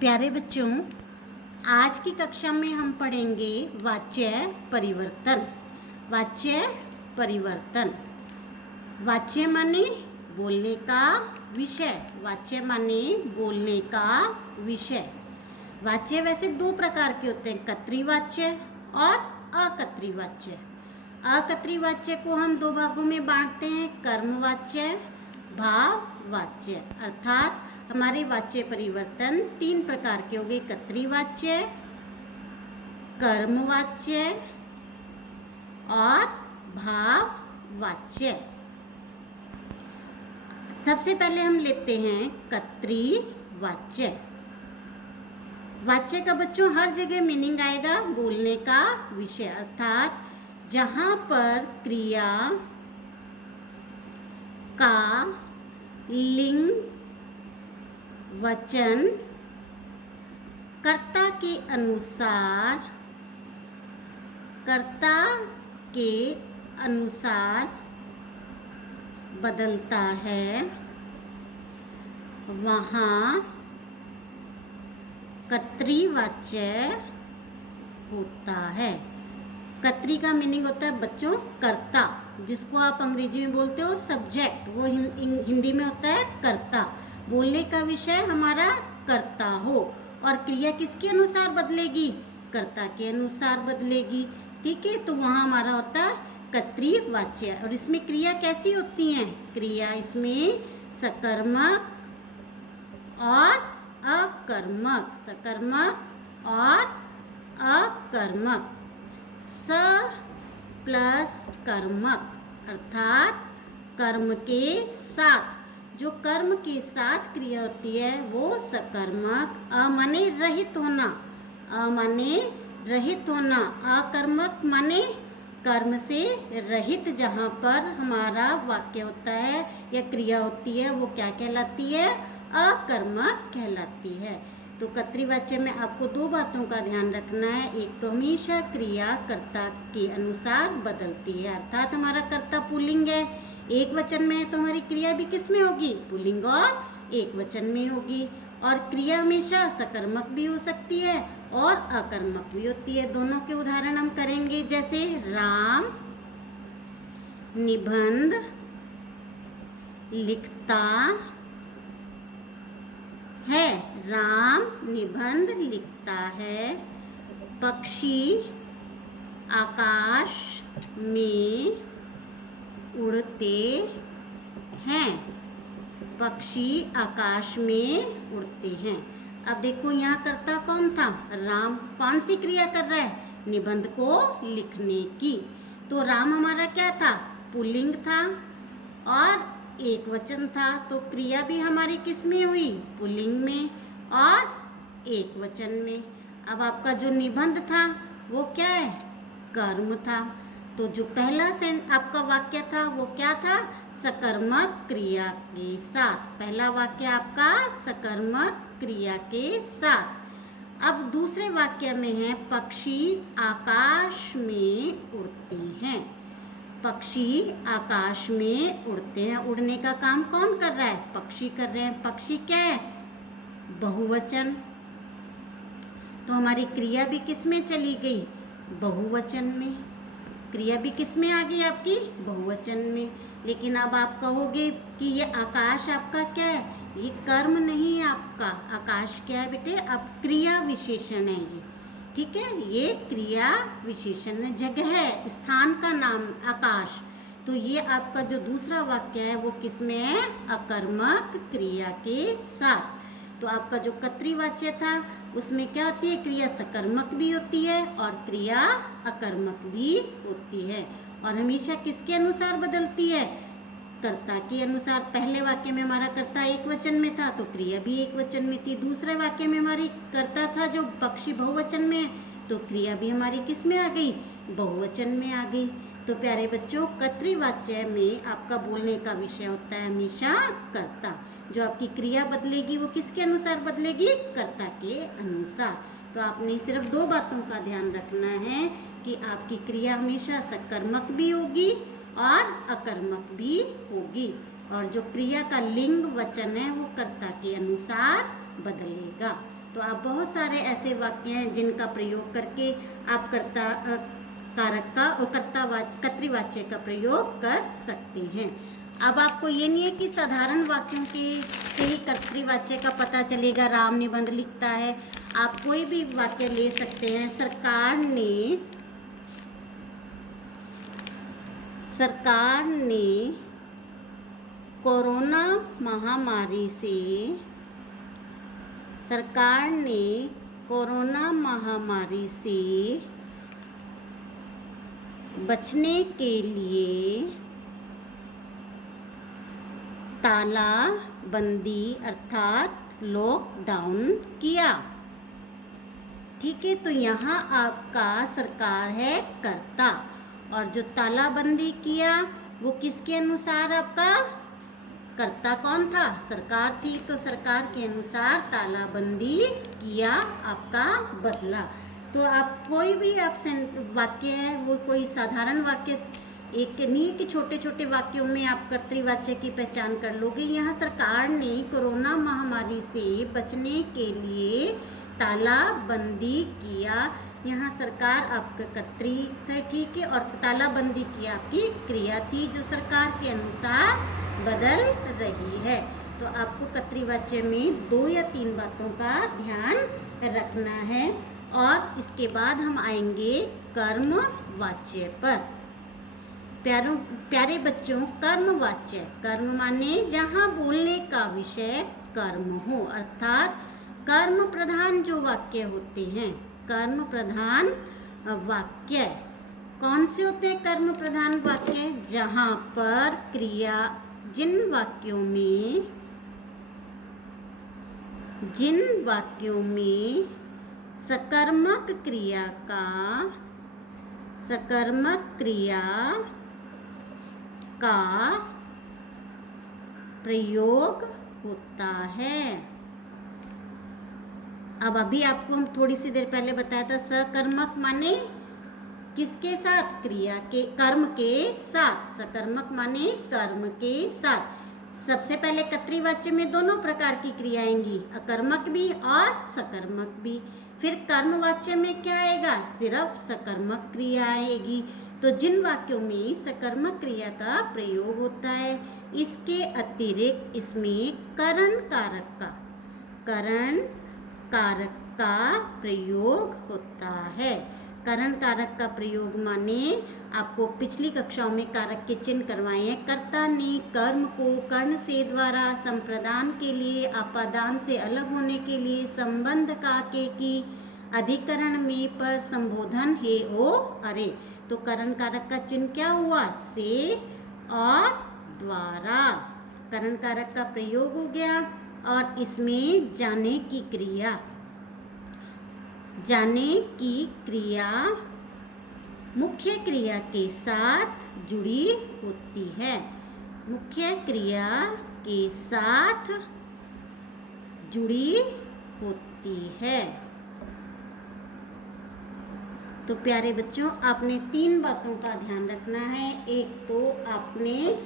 प्यारे बच्चों, आज की कक्षा में हम पढ़ेंगे वाच्य परिवर्तन। वाच्य परिवर्तन, वाच्य माने बोलने का विषय। वाच्य माने बोलने का विषय। वाच्य वैसे दो प्रकार के होते हैं, कर्तरी वाच्य और अकर्तरी वाच्य। अकर्तरी वाच्य को हम दो भागों में बांटते हैं, कर्मवाच्य, भाववाच्य। अर्थात हमारे वाच्य परिवर्तन तीन प्रकार के हो गए, कर्तरी वाच्य, कर्मवाच्य और भाववाच्य। सबसे पहले हम लेते हैं कर्तरी वाच्य। वाच्य का बच्चों हर जगह मीनिंग आएगा बोलने का विषय, अर्थात जहाँ पर क्रिया का लिंग वचन कर्ता के अनुसार बदलता है, वहाँ कर्तरी वाच्य होता है। कर्तरी का मीनिंग होता है बच्चों कर्ता, जिसको आप अंग्रेजी में बोलते हो सब्जेक्ट, वो हिंदी में होता है कर्ता। बोलने का विषय हमारा कर्ता हो और क्रिया किसके अनुसार बदलेगी, कर्ता के अनुसार बदलेगी। ठीक है, तो वहाँ हमारा होता है कर्तरी वाच्य। और इसमें क्रिया कैसी होती हैं, क्रिया इसमें सकर्मक और अकर्मक, सकर्मक और अकर्मक, स प्लस कर्मक, अर्थात कर्म के साथ। जो कर्म के साथ क्रिया होती है वो सकर्मक, अ माने रहित होना, अ माने रहित होना, अकर्मक माने कर्म से रहित। जहाँ पर हमारा वाक्य होता है या क्रिया होती है वो क्या कहलाती है, अकर्मक कहलाती है। तो कर्तरी वाच्य में आपको दो बातों का ध्यान रखना है। एक तो हमेशा क्रिया कर्ता के अनुसार बदलती है, अर्थात हमारा कर्ता पुल्लिंग है, एक वचन में है, तो हमारी क्रिया भी किस में होगी, पुल्लिंग और एक वचन में होगी। और क्रिया हमेशा सकर्मक भी हो सकती है और अकर्मक भी होती है। दोनों के उदाहरण हम करेंगे, जैसे राम निबंध लिखता है, राम निबंध लिखता है। पक्षी आकाश में उड़ते हैं, पक्षी आकाश में उड़ते हैं। अब देखो यहाँ कर्ता कौन था, राम। कौन सी क्रिया कर रहा है, निबंध को लिखने की। तो राम हमारा क्या था, पुल्लिंग था और एक वचन था, तो क्रिया भी हमारी किस में हुई, पुल्लिंग में और एक वचन में। अब आपका जो निबंध था वो क्या है, कर्म था। तो जो पहला आपका वाक्य था वो क्या था, सकर्मक क्रिया के साथ। पहला वाक्य आपका सकर्मक क्रिया के साथ। अब दूसरे वाक्य में है पक्षी आकाश में उड़ते हैं, पक्षी आकाश में उड़ते हैं। उड़ने का काम कौन कर रहा है, पक्षी कर रहे हैं। पक्षी क्या है, बहुवचन। तो हमारी क्रिया भी किस में चली गई, बहुवचन में। क्रिया भी किस में आ गई आपकी, बहुवचन में। लेकिन अब आप कहोगे कि ये आकाश आपका क्या है, ये कर्म नहीं है आपका। आकाश क्या है बेटे, अब क्रिया विशेषण है ये। ठीक है, ये क्रिया विशेषण है, जगह है, स्थान का नाम आकाश। तो ये आपका जो दूसरा वाक्य है वो किस में है, अकर्मक क्रिया के साथ। तो आपका जो कर्तरी वाच्य था उसमें क्या होती है, क्रिया सकर्मक भी होती है और क्रिया अकर्मक भी होती है, और हमेशा किसके अनुसार बदलती है, कर्ता के अनुसार। पहले वाक्य में हमारा कर्ता एक वचन में था तो क्रिया भी एक वचन में थी। दूसरे वाक्य में हमारी कर्ता था जो पक्षी बहुवचन में है, तो क्रिया भी हमारी किस में आ गई, बहुवचन में आ गई। तो प्यारे बच्चों, कर्तरी वाच्य में आपका बोलने का विषय होता है हमेशा कर्ता। जो आपकी क्रिया बदलेगी वो किसके अनुसार बदलेगी, कर्ता के अनुसार। तो आपने सिर्फ दो बातों का ध्यान रखना है कि आपकी क्रिया हमेशा सकर्मक भी होगी और अकर्मक भी होगी, और जो क्रिया का लिंग वचन है वो कर्ता के अनुसार बदलेगा। तो आप बहुत सारे ऐसे वाक्य हैं जिनका प्रयोग करके आप कर्ता कारक का और कर्तृवाच्य का प्रयोग कर सकते हैं। अब आपको ये नहीं है कि साधारण वाक्यों के से ही कर्तृवाच्य का पता चलेगा। राम निबंध लिखता है, आप कोई भी वाक्य ले सकते हैं। सरकार ने कोरोना महामारी से बचने के लिए तालाबंदी अर्थात लॉकडाउन किया। ठीक है, तो यहाँ आपका सरकार है कर्ता, और जो तालाबंदी किया वो किसके अनुसार आपका कर्ता कौन था? सरकार थी। तो सरकार के अनुसार तालाबंदी किया आपका बदला। तो आप कोई भी वाक्य है वो कोई साधारण वाक्य, एक नहीं कि छोटे छोटे वाक्यों में आप कर्तृवाच्य की पहचान कर लोगे। यहाँ सरकार ने कोरोना महामारी से बचने के लिए तालाबंदी किया। यहाँ सरकार आपका कर्तृ था, ठीक है, और तालाबंदी की आपकी क्रिया थी जो सरकार के अनुसार बदल रही है। तो आपको कर्तृवाच्य में 2 या 3 बातों का ध्यान रखना है। और इसके बाद हम आएंगे कर्मवाच्य पर। प्यारे बच्चों, कर्म माने जहाँ बोलने का विषय कर्म हो, अर्थात कर्म प्रधान जो वाक्य होते हैं। कर्म प्रधान वाक्य कौन से होते हैं? कर्म प्रधान वाक्य जहाँ पर क्रिया, जिन वाक्यों में सकर्मक क्रिया का प्रयोग होता है। अब अभी आपको हम थोड़ी सी देर पहले बताया था, सकर्मक माने किसके साथ? क्रिया के, कर्म के साथ। सकर्मक माने कर्म के साथ। सबसे पहले कर्तृवाच्य में दोनों प्रकार की क्रिया आएंगी, अकर्मक भी और सकर्मक भी। फिर कर्मवाच्य में क्या आएगा? सिर्फ सकर्मक क्रिया आएगी। तो जिन वाक्यों में सकर्मक क्रिया का प्रयोग होता है, इसके अतिरिक्त इसमें करण कारक का प्रयोग होता है। करण कारक का प्रयोग माने आपको पिछली कक्षाओं में कारक के चिन्ह करवाए हैं। कर्ता ने कर्म को कर्ण से द्वारा संप्रदान के लिए, अपादान से अलग होने के लिए, संबंध का के की अधिकरण में पर संबोधन हे ओ अरे। तो करण कारक का चिन्ह क्या हुआ? से और द्वारा। करण कारक का प्रयोग हो गया, और इसमें जाने की क्रिया मुख्य क्रिया के साथ जुड़ी होती है। मुख्य क्रिया के साथ जुड़ी होती है। तो प्यारे बच्चों, आपने 3 बातों का ध्यान रखना है। एक तो आपने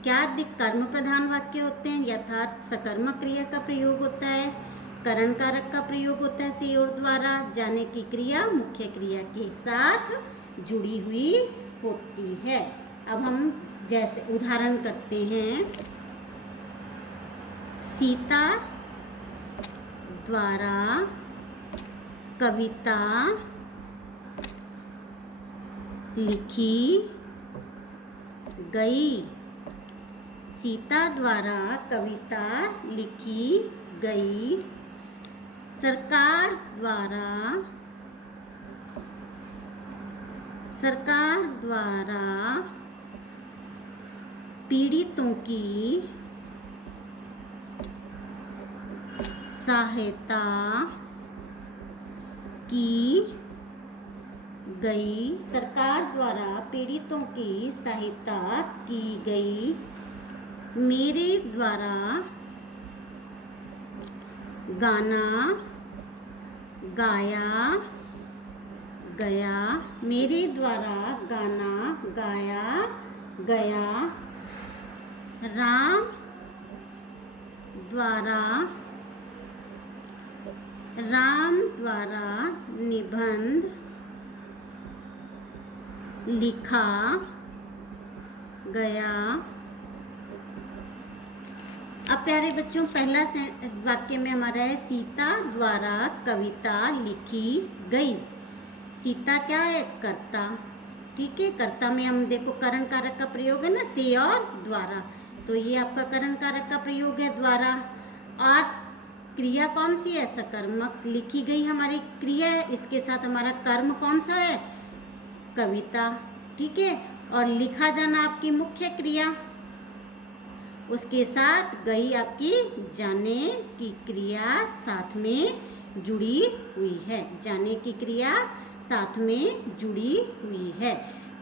क्या कर्म प्रधान वाक्य होते हैं, यथार्थ सकर्मक क्रिया का प्रयोग होता है, करण कारक का प्रयोग होता है से और द्वारा, जाने की क्रिया मुख्य क्रिया के साथ जुड़ी हुई होती है। अब हम जैसे उदाहरण करते हैं, सीता द्वारा कविता लिखी गई। सीता द्वारा कविता लिखी गई। सरकार द्वारा पीड़ितों की सहायता की गई। सरकार द्वारा पीड़ितों की सहायता की गई। मेरे द्वारा गाना गाया गया। मेरे द्वारा गाना गाया गया। राम द्वारा राम द्वारा निबंध लिखा गया। अब प्यारे बच्चों, पहला वाक्य में हमारा है सीता द्वारा कविता लिखी गई। सीता क्या है? कर्ता। ठीक है, कर्ता में हम देखो करण कारक का प्रयोग है ना, से और द्वारा, तो ये आपका करण कारक का प्रयोग है द्वारा। और क्रिया कौन सी है? सकर्मक। लिखी गई हमारी क्रिया है, इसके साथ हमारा कर्म कौन सा है? कविता। ठीक है, और लिखा जाना आपकी मुख्य क्रिया, उसके साथ गई आपकी जाने की क्रिया साथ में जुड़ी हुई है। जाने की क्रिया साथ में जुड़ी हुई है।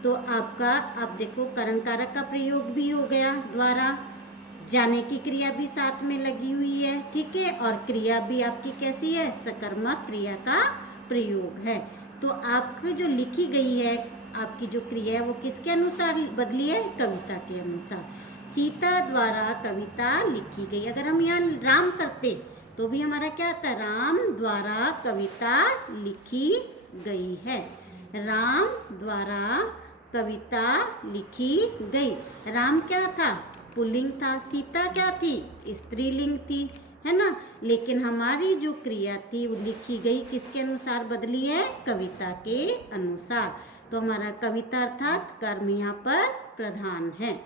तो आपका अब देखो करण कारक का प्रयोग भी हो गया द्वारा, जाने की क्रिया भी साथ में लगी हुई है। ठीक है, और क्रिया भी आपकी कैसी है? सकर्मक क्रिया का प्रयोग है। तो आपकी जो लिखी गई है आपकी जो क्रिया है वो किसके अनुसार बदली है? कविता के अनुसार। सीता द्वारा कविता लिखी गई। अगर हम यहाँ राम करते तो भी हमारा क्या आता? राम द्वारा कविता लिखी गई है। राम द्वारा कविता लिखी गई। राम क्या था? पुल्लिंग था। सीता क्या थी? स्त्रीलिंग थी, है ना। लेकिन हमारी जो क्रिया थी वो लिखी गई किसके अनुसार बदली है? कविता के अनुसार। तो हमारा कविता अर्थात कर्म यहाँ पर प्रधान है।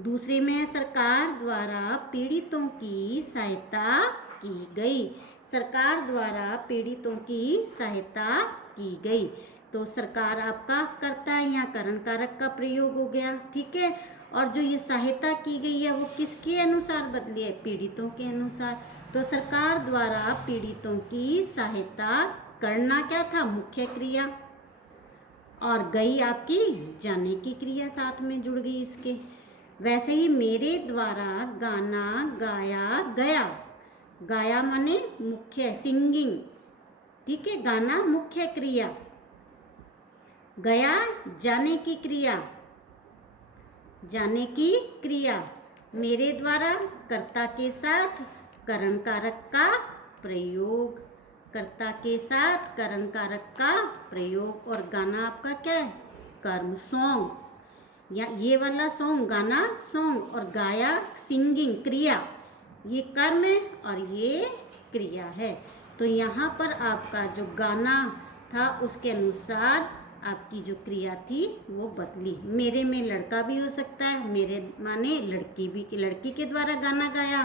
दूसरे में है सरकार द्वारा पीड़ितों की सहायता की गई। सरकार द्वारा पीड़ितों की सहायता की गई। तो सरकार आपका कर्ता है, यहाँ करण कारक का प्रयोग हो गया। ठीक है, और जो ये सहायता की गई है वो किसके अनुसार बदली है? पीड़ितों के अनुसार। तो सरकार द्वारा पीड़ितों की सहायता करना क्या था? मुख्य क्रिया, और गई आपकी जाने की क्रिया साथ में जुड़ गई इसके। वैसे ही मेरे द्वारा गाना गाया गया। गाया माने मुख्य, सिंगिंग। ठीक है, गाना मुख्य क्रिया, गया जाने की क्रिया, जाने की क्रिया। मेरे द्वारा कर्ता के साथ करण कारक का प्रयोग, कर्ता के साथ करण कारक का प्रयोग। और गाना आपका क्या है? कर्म, सॉन्ग। या ये वाला सॉन्ग गाना सॉन्ग, और गाया सिंगिंग क्रिया, ये कर्म है और ये क्रिया है। तो यहाँ पर आपका जो गाना था उसके अनुसार आपकी जो क्रिया थी वो बदली। मेरे में लड़का भी हो सकता है, मेरे माने लड़की भी, लड़की के द्वारा गाना गाया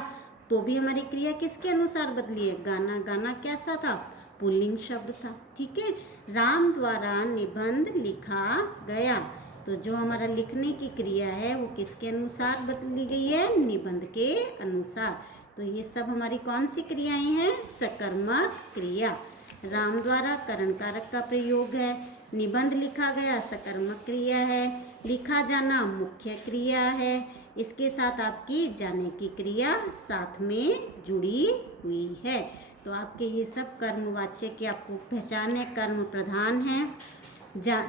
तो भी हमारी क्रिया किसके अनुसार बदली है? गाना। गाना कैसा था? पुल्लिंग शब्द था। ठीक है, राम द्वारा निबंध लिखा गया। तो जो हमारा लिखने की क्रिया है वो किसके अनुसार बदली गई है? निबंध के अनुसार। तो ये सब हमारी कौन सी क्रियाएं हैं? सकर्मक क्रिया। राम द्वारा करण कारक का प्रयोग है, निबंध लिखा गया सकर्मक क्रिया है, लिखा जाना मुख्य क्रिया है, इसके साथ आपकी जाने की क्रिया साथ में जुड़ी हुई है। तो आपके ये सब कर्मवाच्य की आपको पहचान है, कर्म प्रधान है।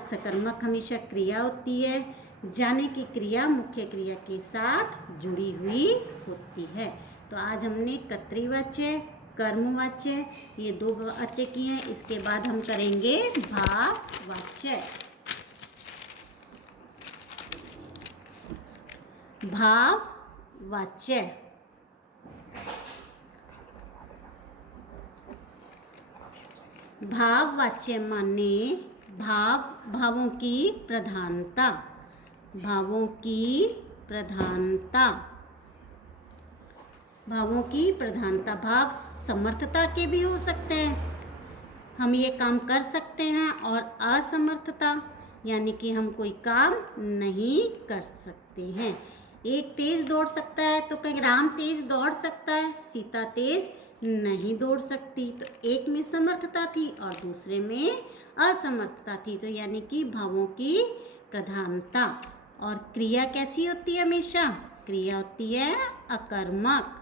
सकर्मक हमेशा क्रिया होती है, जाने की क्रिया मुख्य क्रिया के साथ जुड़ी हुई होती है। तो आज हमने कर्तृवाच्य, कर्मवाच्य, ये दो वाच्य किए हैं। इसके बाद हम करेंगे भाववाच्य। भाववाच्य भाववाच्य माने भावों की प्रधानता, भावों की प्रधानता, भावों की प्रधानता। भाव समर्थता के भी हो सकते हैं, हम ये काम कर सकते हैं, और असमर्थता यानी कि हम कोई काम नहीं कर सकते हैं। एक तेज दौड़ सकता है तो कहीं राम तेज दौड़ सकता है, सीता तेज नहीं दौड़ सकती। तो एक में समर्थता थी और दूसरे में असमर्थता थी। तो यानी कि भावों की प्रधानता। और क्रिया कैसी होती है? हमेशा क्रिया होती है अकर्मक।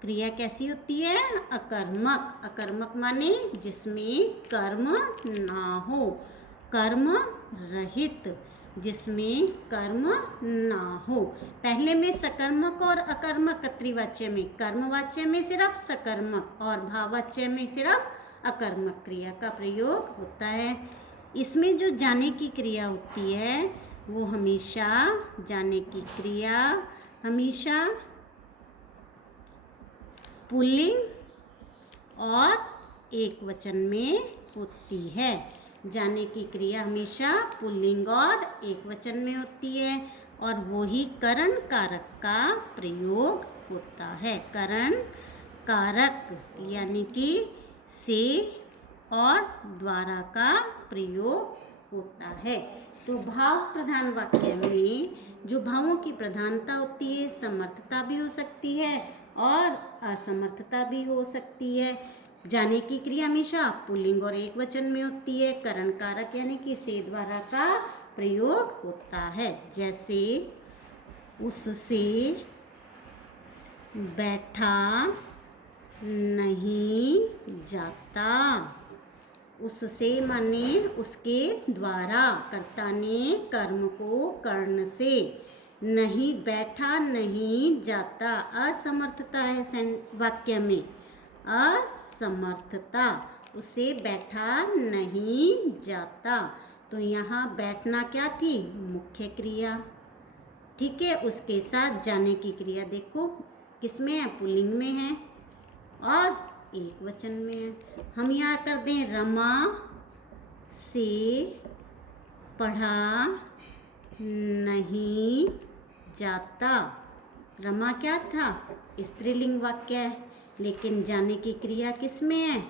क्रिया कैसी होती है? अकर्मक। अकर्मक माने जिसमें कर्म ना हो, कर्म रहित। जिसमें कर्म ना हो। पहले में सकर्मक और अकर्मक कर्तृवाच्य में, कर्मवाच्य में सिर्फ सकर्मक और भाववाच्य में सिर्फ अकर्मक क्रिया का प्रयोग होता है। इसमें जो जाने की क्रिया होती है वो हमेशा, जाने की क्रिया हमेशा पुल्लिंग और एक वचन में होती है। जाने की क्रिया हमेशा पुल्लिंग और एक वचन में होती है और वही करण कारक का प्रयोग होता है। करण कारक यानी कि से और द्वारा का प्रयोग होता है। तो भाव प्रधान वाक्य में जो भावों की प्रधानता होती है, समर्थता भी हो सकती है और असमर्थता भी हो सकती है। जाने की क्रिया हमेशा पुल्लिंग और एक वचन में होती है। करण कारक यानी कि से द्वारा का प्रयोग होता है। जैसे उससे बैठा नहीं जाता। उससे माने उसके द्वारा, कर्ता ने कर्म को कर्ण से, नहीं बैठा नहीं जाता, असमर्थता है वाक्य में, असमर्थता, उसे बैठा नहीं जाता। तो यहाँ बैठना क्या थी? मुख्य क्रिया। ठीक है, उसके साथ जाने की क्रिया देखो किसमें है? पुल्लिंग में है और एक वचन में है। हम यहाँ कर दें रमा से पढ़ा नहीं जाता। रमा क्या था? स्त्रीलिंग वाक्य है, लेकिन जाने की क्रिया किस में है?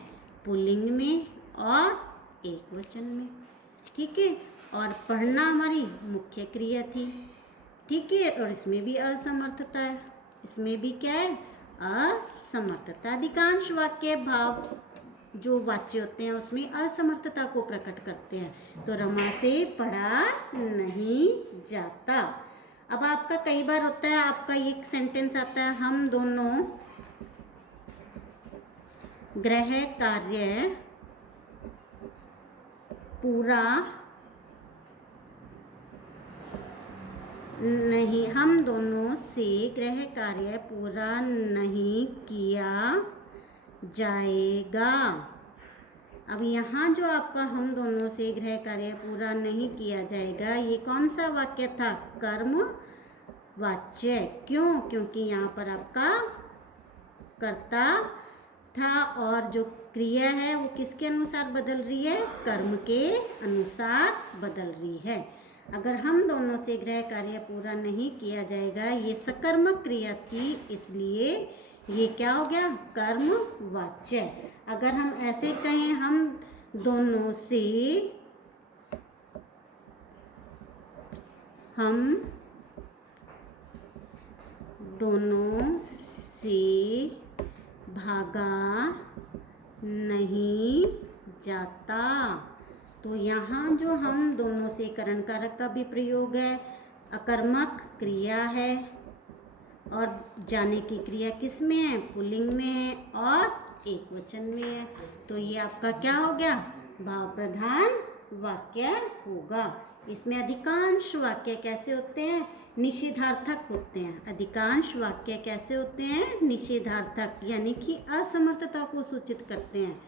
पुल्लिंग में और एक वचन में। ठीक है, और पढ़ना हमारी मुख्य क्रिया थी। ठीक है, और इसमें भी असमर्थता है। इसमें भी क्या है? असमर्थता। अधिकांश वाक्य भाव जो वाच्य होते हैं उसमें असमर्थता को प्रकट करते हैं। तो रमा से पढ़ा नहीं जाता। अब आपका कई बार होता है, आपका एक सेंटेंस आता है, हम दोनों गृह कार्य पूरा नहीं, हम दोनों से गृह कार्य पूरा नहीं किया जाएगा। अब यहाँ जो आपका हम दोनों से गृह कार्य पूरा नहीं किया जाएगा, ये कौन सा वाक्य था? कर्म वाच्य। क्यों? क्योंकि यहाँ पर आपका कर्ता था और जो क्रिया है वो किसके अनुसार बदल रही है? कर्म के अनुसार बदल रही है। अगर हम दोनों से गृह कार्य पूरा नहीं किया जाएगा, ये सकर्मक क्रिया थी, इसलिए ये क्या हो गया? कर्म वाच्य। अगर हम ऐसे कहें हम दोनों से, हम दोनों से भागा नहीं जाता। तो यहाँ जो हम दोनों से करण कारक का भी प्रयोग है, अकर्मक क्रिया है और जाने की क्रिया किस में है? पुल्लिंग में है और एक वचन में है। तो ये आपका क्या हो गया? भाव प्रधान वाक्य होगा। इसमें अधिकांश वाक्य कैसे होते हैं? निषेधार्थक होते हैं। अधिकांश वाक्य कैसे होते हैं? निषेधार्थक, यानी कि असमर्थता को सूचित करते हैं।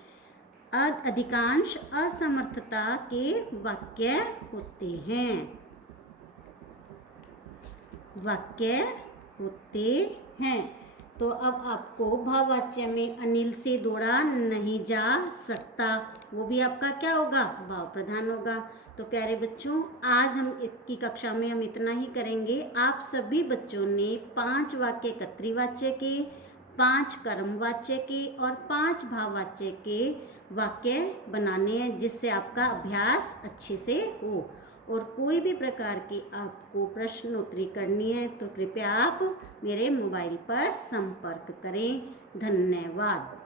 अधिकांश असमर्थता के वाक्य होते हैं, वाक्य होते हैं। तो अब आपको भाववाच्य में अनिल से दौड़ा नहीं जा सकता, वो भी आपका क्या होगा? भाव प्रधान होगा। तो प्यारे बच्चों, आज हम की कक्षा में हम इतना ही करेंगे। आप सभी बच्चों ने 5 वाक्य कर्तृवाच्य के, 5 कर्मवाच्य के और 5 भाववाच्य के वाक्य बनाने हैं, जिससे आपका अभ्यास अच्छे से हो। और कोई भी प्रकार की आपको प्रश्नोत्तरी करनी है तो कृपया आप मेरे मोबाइल पर संपर्क करें। धन्यवाद।